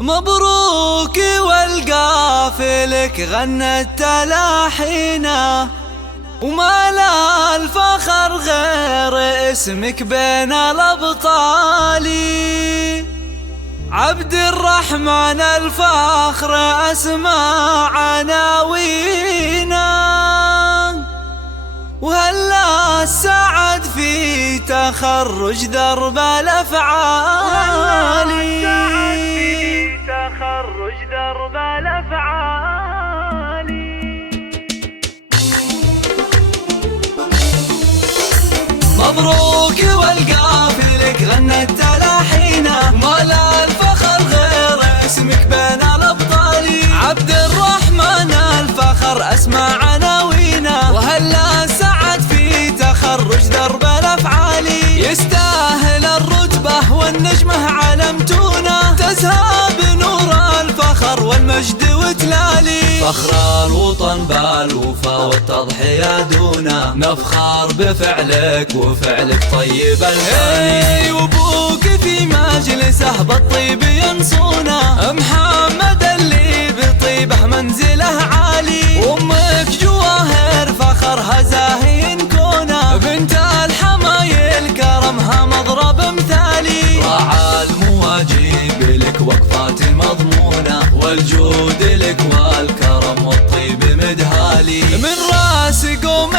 مبروك والقافلك غنت تلاحينا، وما لا الفخر غير اسمك بين الأبطال. عبد الرحمن الفخر أسمى عناوينا، وهلا السعد في تخرج درب الأفعال. مبروك والقافلك غنت تلاحينا، وما لا الفخر غير اسمك بين الأبطال. عبد الرحمن الفخر أسمى عناوينا، وهلا سعد في تخرج درب الأفعال. يستاهل الرتبة والنجمة علمتونا، تزهى بنور الفخر والمجد وتلالي. فخر الوطن بالوفا والتضحية دونا، نفخر بفعلك وفعلك طيب الحالي. وابوك في مجلسه بالطيب ينصونا، محمد اللي بطيبه منزله عالي. وامك جواهر فخرها زاهين كونا، بنت الحمايل كرمها مضرب مثالي. راعى المواجيب لك وقفات مضمونة، والجود لك والكرم والطيب مدهالي. من راس قوم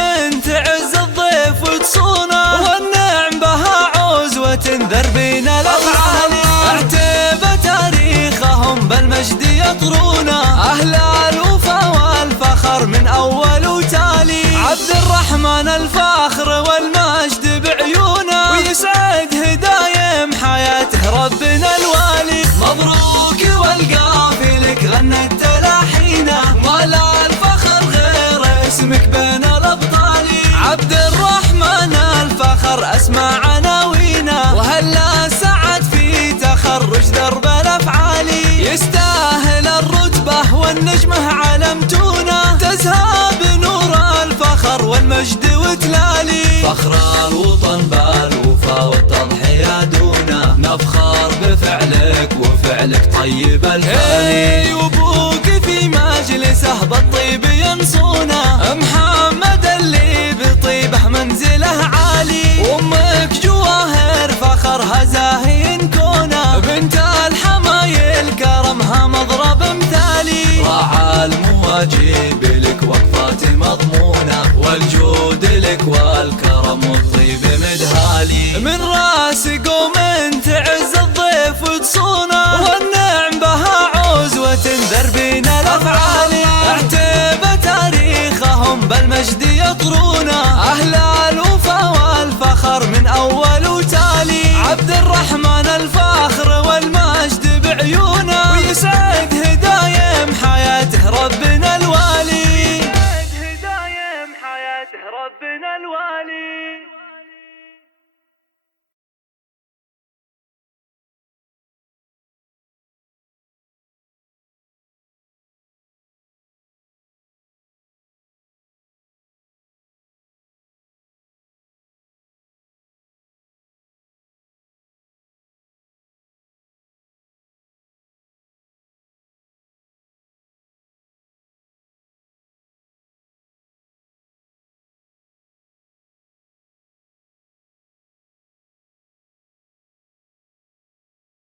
تعز الضيف وتصونه، والنعم بها عوزوة تنذر بين الأفعال. اعتب تاريخهم بالمجد يطرونه، أهل الوفا والفخر من أول وتالي. عبد الرحمن الفخر والمجد بعيونه، ويسعد هدايم حياته ربنا الوالي. مبروك والقافلك غنت تلاحينا، وما لا الفخر غير اسمك بين الأبطال. عبد الرحمن الفخر أسمى عناوينا، وهلا سعد في تخرج درب الأفعال. يستاهل الرتبة والنجمة علمتونا، تزهى بنور الفخر والمجد وتلالي. فخر الوطن بالوفا والتضحية دونا، نفخر بفعلك وفعلك طيب الحالي. وابوك في مجلسه بالطيب ينصونا، محمد اللي بطيبه منزله عالي. وامك جواهر فخرها زاهين كونا، بنت الحمايل كرمها مضرب مثالي. راعى المواجيب لك وقفات مضمونة، والجود لك والكرم والطيب مدهالي. من راس قوم تعز الضيف وتصونه، والنعم بها عوزوة تنذر بين الأفعال. اعتب تاريخهم بالمجد يطرونه، أهل الوفا والفخر من أول وتالي. عبد الرحمن